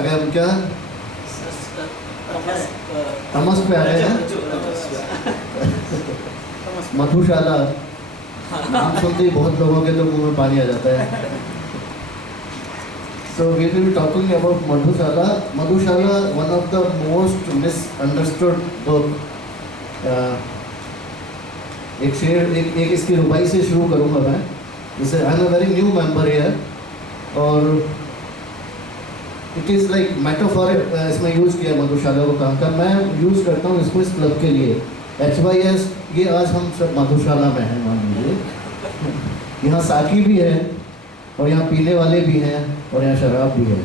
गए हम क्या? तमस पे आ गए हैं। मधुशाला नाम सुनते ही बहुत लोगों के तो मुंह में पानी आ जाता है। So we will be talking about Madhushala. Madhushala, one of the most misunderstood book. एक शेर एक इसकी रुबाई से शुरू करूँगा मैं, जैसे I am a very new member here, और इट इज़ लाइक मेटाफॉर इसमें यूज़ किया मधुशाला को कहा था। मैं यूज़ करता हूँ इसको इस क्लब के लिए HYS। ये आज हम सब मधुशाला में हैं, मान लीजिए। यहाँ साकी भी है और यहाँ पीने वाले भी हैं और यहाँ शराब भी है।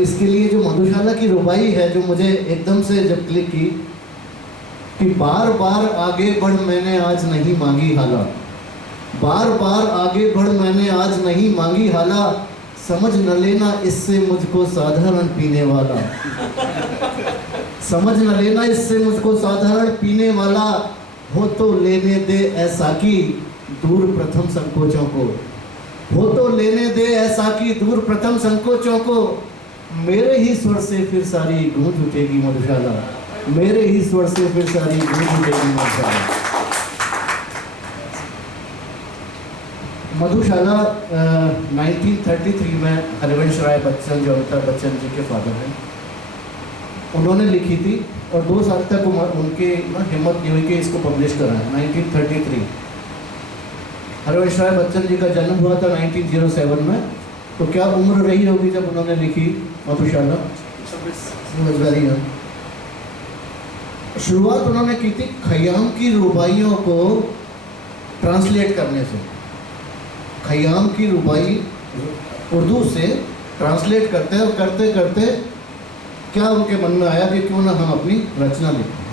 इसके लिए जो मधुशाला की रुबाई है, जो मुझे एकदम से जब क्लिक की कि बार बार आगे बढ़ मैंने आज नहीं मांगी हाला, बार बार आगे बढ़ मैंने आज नहीं मांगी हाला, समझ न लेना इससे मुझको साधारण पीने वाला, समझ न लेना इससे मुझको साधारण पीने वाला, हो तो लेने दे ऐसा की दूर प्रथम संकोचों को, हो तो लेने दे ऐसा की दूर प्रथम संकोचों को, मेरे ही स्वर से फिर सारी गूंज उठेगी मधुशाला, मेरे ही स्वर से फिर सारी गूंज उठेगी मधुशाला। मधुशाला 1933 में हरिवंश राय बच्चन, जो अमिताभ बच्चन जी के फादर हैं, उन्होंने लिखी थी और 2 साल तक उनकी हिम्मत नहीं हुई कि इसको पब्लिश कराएं। 1933 हरिवंश राय बच्चन जी का जन्म हुआ था 1907 में, तो क्या उम्र रही होगी जब उन्होंने लिखी मधुशाला? शुरुआत उन्होंने की थी खयाम की रुबाइयों को ट्रांसलेट करने से। खयाम की रुबाई उर्दू से ट्रांसलेट करते और करते करते क्या उनके मन में आया कि क्यों ना हम अपनी रचना लिखें।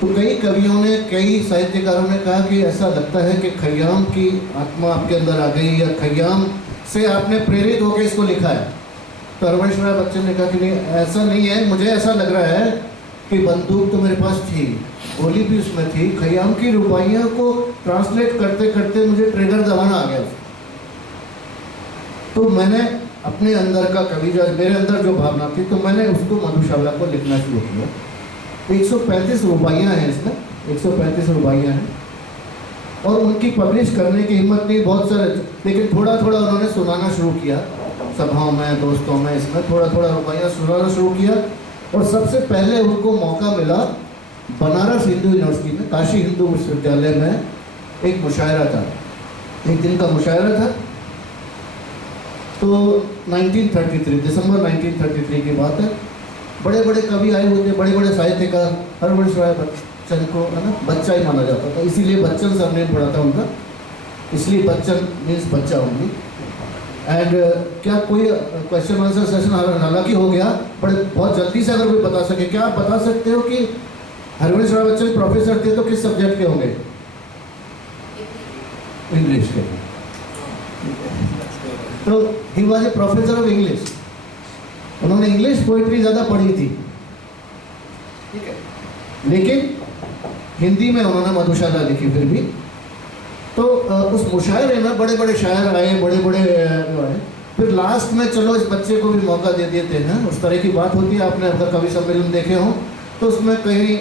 तो कई कवियों ने, कई साहित्यकारों ने कहा कि ऐसा लगता है कि खयाम की आत्मा आपके अंदर आ गई या खयाम से आपने प्रेरित होकर इसको लिखा है। तो हरिवंश राय बच्चन ने कहा कि नहीं, ऐसा नहीं है, मुझे ऐसा लग रहा है कि बंदूक तो मेरे पास थी, गोली भी उसमें थी, खयाम की रुबाइयों को ट्रांसलेट करते करते मुझे ट्रिगर दबाना आ गया। तो मैंने अपने अंदर का कवि, जो मेरे अंदर जो भावना थी, तो मैंने उसको मधुशाला को लिखना शुरू किया। 135 रुबाइयाँ हैं इसमें, 135 रुबाइयाँ हैं, और उनकी पब्लिश करने की हिम्मत नहीं बहुत सारे, लेकिन थोड़ा थोड़ा उन्होंने सुनाना शुरू किया सभाओं में, दोस्तों में, इसमें थोड़ा थोड़ा रुबाइयाँ सुनाना शुरू किया। और सबसे पहले उनको मौका मिला बनारस हिंदू यूनिवर्सिटी में, काशी हिंदू विश्वविद्यालय में एक मुशायरा था, एक दिन का मुशायरा था। तो 1933 दिसंबर 1933 की बात है। बड़े बड़े कवि आए हुए थे, बड़े बड़े साहित्यकार। हरिवंश राय बच्चन को है ना बच्चा ही माना जाता था, इसीलिए बच्चन सरनेम पड़ा था उनका, इसलिए बच्चन मीन्स बच्चा होंगी। एंड क्या कोई क्वेश्चन आंसर सेशन हालांकि हो गया, बड़े बहुत जल्दी से अगर कोई बता सके, क्या आप बता सकते हो कि हरिवंश राय बच्चन प्रोफेसर थे तो किस सब्जेक्ट के होंगे? इंग्लिश के। तो he was a professor of English. उन्होंने इंग्लिश पोइट्री ज़्यादा पढ़ी थी, ठीक है, लेकिन हिंदी में उन्होंने मधुशाला लिखी फिर भी। तो उस मुशायरे में बड़े बड़े शायर आए, बड़े बड़े जो आए। फिर लास्ट में चलो इस बच्चे को भी मौका दे देते हैं, उस तरह की बात होती है। आपने अगर कवि सम्मेलन देखे हों तो उसमें कहीं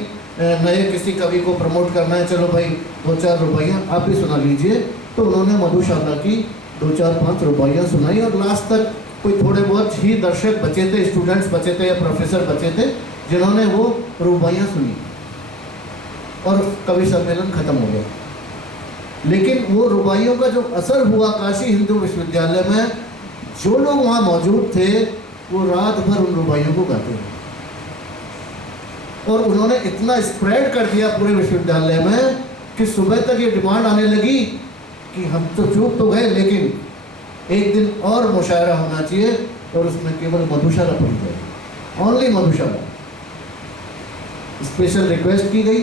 नए किसी कवि को प्रमोट करना है, चलो भाई 2-4 रुबाइयाँ आप भी सुना लीजिए। तो उन्होंने मधुशाला की 2-4-5 रुबाइयाँ सुनाई, और लास्ट तक कोई थोड़े बहुत ही दर्शक बचे थे, स्टूडेंट्स बचे थे या प्रोफेसर बचे थे, जिन्होंने वो रुबाइयाँ सुनी, और कवि सम्मेलन खत्म हो गया। लेकिन वो रुबाइयों का जो असर हुआ काशी हिंदू विश्वविद्यालय में, जो लोग वहाँ मौजूद थे वो रात भर उन रुबाइयों को गाते थे, और उन्होंने इतना स्प्रेड कर दिया पूरे विश्वविद्यालय में कि सुबह तक ये डिमांड आने लगी कि हम तो चूक तो गए, लेकिन एक दिन और मुशायरा होना चाहिए, और उसमें केवल मधुशाला पढ़ी जाए, ओनली मधुशाला। स्पेशल रिक्वेस्ट की गई,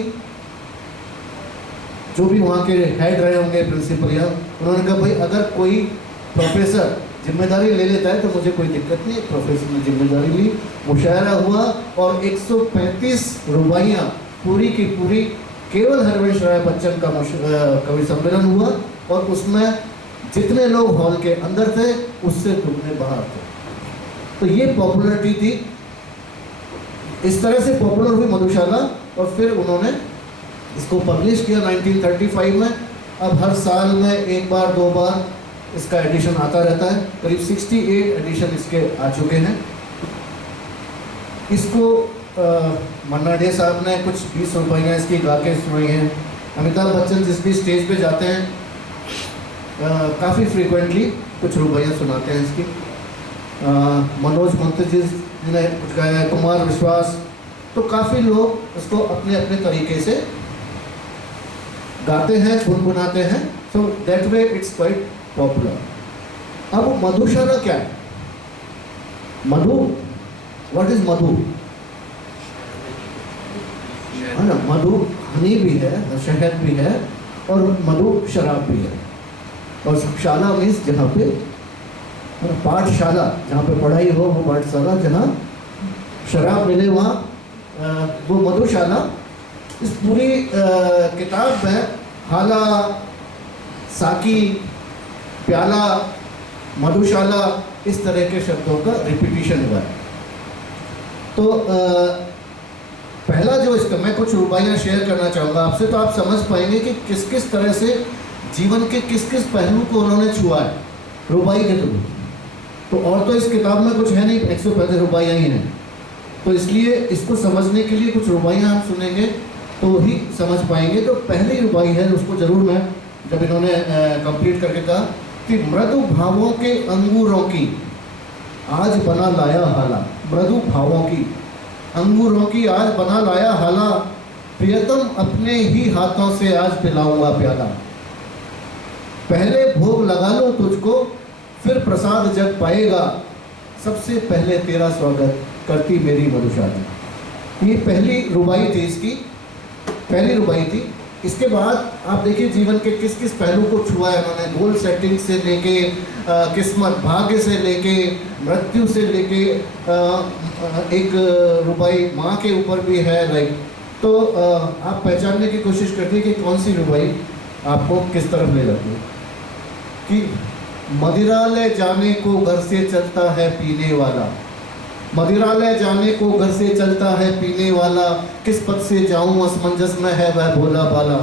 जो भी वहाँ के हेड रहे होंगे, प्रिंसिपल, या उन्होंने कहा भाई अगर कोई प्रोफेसर जिम्मेदारी ले लेता है तो मुझे कोई दिक्कत नहीं। प्रोफेसर ने जिम्मेदारी ली, मुशायरा हुआ, और 135 रुबाइयाँ पूरी की पूरी केवल हरिवंश राय बच्चन का कवि सम्मेलन हुआ, और उसमें जितने लोग हॉल के अंदर थे उससे दुगने बाहर थे। तो ये पॉपुलरिटी थी, इस तरह से पॉपुलर हुई मधुशाला। और फिर उन्होंने इसको पब्लिश किया 1935 में। अब हर साल में एक बार दो बार इसका एडिशन आता रहता है। करीब 68 एडिशन इसके आ चुके हैं। इसको मन्ना डे साहब ने कुछ 20 रुपये इसकी गा के सुनाई हैं। अमिताभ बच्चन जिस भी स्टेज पे जाते हैं काफ़ी फ्रीक्वेंटली कुछ रुपये सुनाते हैं इसकी। मनोज मुंतजिज ने कुछ गाया है, कुमार विश्वास, तो काफ़ी लोग इसको अपने अपने तरीके से गाते हैं, गुनगुनाते हैं। So that way it's quite popular. अब मधुशाला क्या है? मधु, व्हाट इज मधु? है ना, मधु हनी भी है, शहद भी है, और मधु शराब भी है। और शाला मीन्स जहाँ पे पाठशाला, जहाँ पे पढ़ाई हो वो पाठशाला, जहाँ शराब मिले वहाँ वो मधुशाला। इस पूरी किताब में हाला, साकी, प्याला, मधुशाला, इस तरह के शब्दों का रिपीटिशन हुआ है। तो पहला जो इसका मैं कुछ रुबाइयाँ शेयर करना चाहूँगा आपसे, तो आप समझ पाएंगे कि किस किस तरह से जीवन के किस किस पहलू को उन्होंने छुआ है रुबाई के थ्रू। तो और तो इस किताब में कुछ है नहीं, 135 रुबाइयाँ ही हैं। तो इसलिए इसको समझने के लिए कुछ रुबाइयाँ हम सुनेंगे तो ही समझ पाएंगे। तो पहली रुबाई है, उसको ज़रूर मैं जब इन्होंने कंप्लीट करके कहा कि मृदु भावों के अंगूरों की आज बना लाया हाला। मृदु भावों की अंगूरों की आज बना लाया हाला, प्रियतम अपने ही हाथों से आज पिलाऊंगा प्याला। पहले भोग लगा लो तुझको, फिर प्रसाद जग पाएगा, सबसे पहले तेरा स्वागत करती मेरी मधुशाला। ये पहली रुबाई थी, इसकी पहली रुबाई थी। इसके बाद आप देखिए जीवन के किस किस पहलू को छुआ है उन्होंने। गोल सेटिंग से लेके किस्मत, भाग्य से लेके मृत्यु से लेके एक रुबाई माँ के ऊपर भी है, लाइक। तो आप पहचानने की कोशिश करती है कि कौन सी रुबाई आपको किस तरफ ले जाती है। कि मदिरालय जाने को घर से चलता है पीने वाला, मदिरालय जाने को घर से चलता है पीने वाला, किस पद से जाऊं असमंजस में है वह भोला भाला।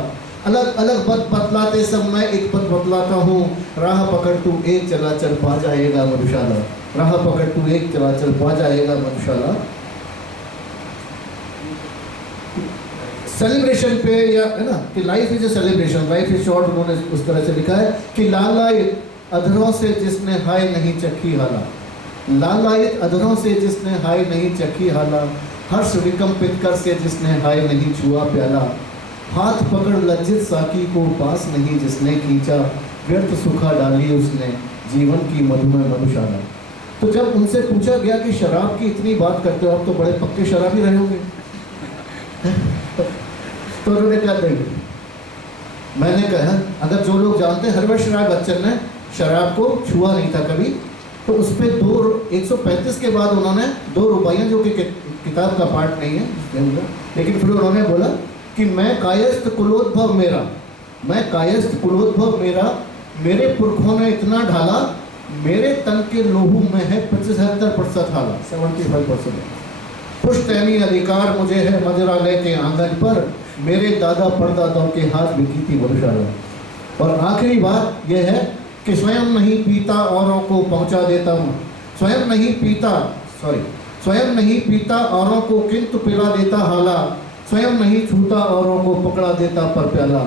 अलग अलग पद बतलाते सब मैं एक पद बतलाता हूँ, राह पकड़ तू एक चला चल पा जाएगा मधुशाला, राह पकड़ तू एक चला चल पा जाएगा मधुशाला। सेलिब्रेशन पे, या है ना कि life is a celebration, life is short, उन्होंने उस तरह से लिखा है कि लालायित अधरों से जिसने हाय नहीं चखी हाला, लालायित अधरों से जिसने हाय नहीं चखी हाला, हर्ष विकम्पित कर से जिसने हाय नहीं छुआ प्याला, हाथ पकड़ लज्जित साकी को पास नहीं जिसने खींचा, व्यर्थ सुखा डाली उसने जीवन की मधुमय मधुशाला। तो जब उनसे पूछा गया कि शराब की इतनी बात करते हो, आप तो बड़े पक्के शराबी रहे होंगे तो उन्होंने कहा नहीं। मैंने कहा अगर जो लोग जानते हैं हरवंश राय बच्चन ने शराब को छुआ नहीं था कभी, तो उस पर 135 के बाद उन्होंने 2 रुबाइयाँ, जो कि किताब का पार्ट नहीं है, लेकिन फिर उन्होंने बोला कि मैं कायस्थ कुलोद्भव मेरा, मैं कायस्थ कुलोद्भव मेरा, मेरे पुरखों ने इतना ढाला, मेरे तन के लोहू में है 75% हाला, 75%। पुश्तैनी अधिकार मुझे है मदिरालय के आंगन पर, मेरे दादा परदादाओं के हाथ भी की थी मधुशाला। और आखिरी बात यह है कि स्वयं नहीं पीता औरों को पहुंचा देता हूँ, स्वयं नहीं पीता, स्वयं नहीं पीता औरों को किंतु पिला देता हाला, स्वयं नहीं छूता औरों को पकड़ा देता पर प्याला,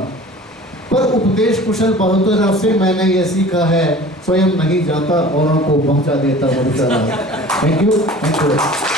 पर उपदेश कुशल बहुतों से मैंने ये सीखा है, स्वयं नहीं जाता औरों को पहुंचा देता मधुशाला। Thank you.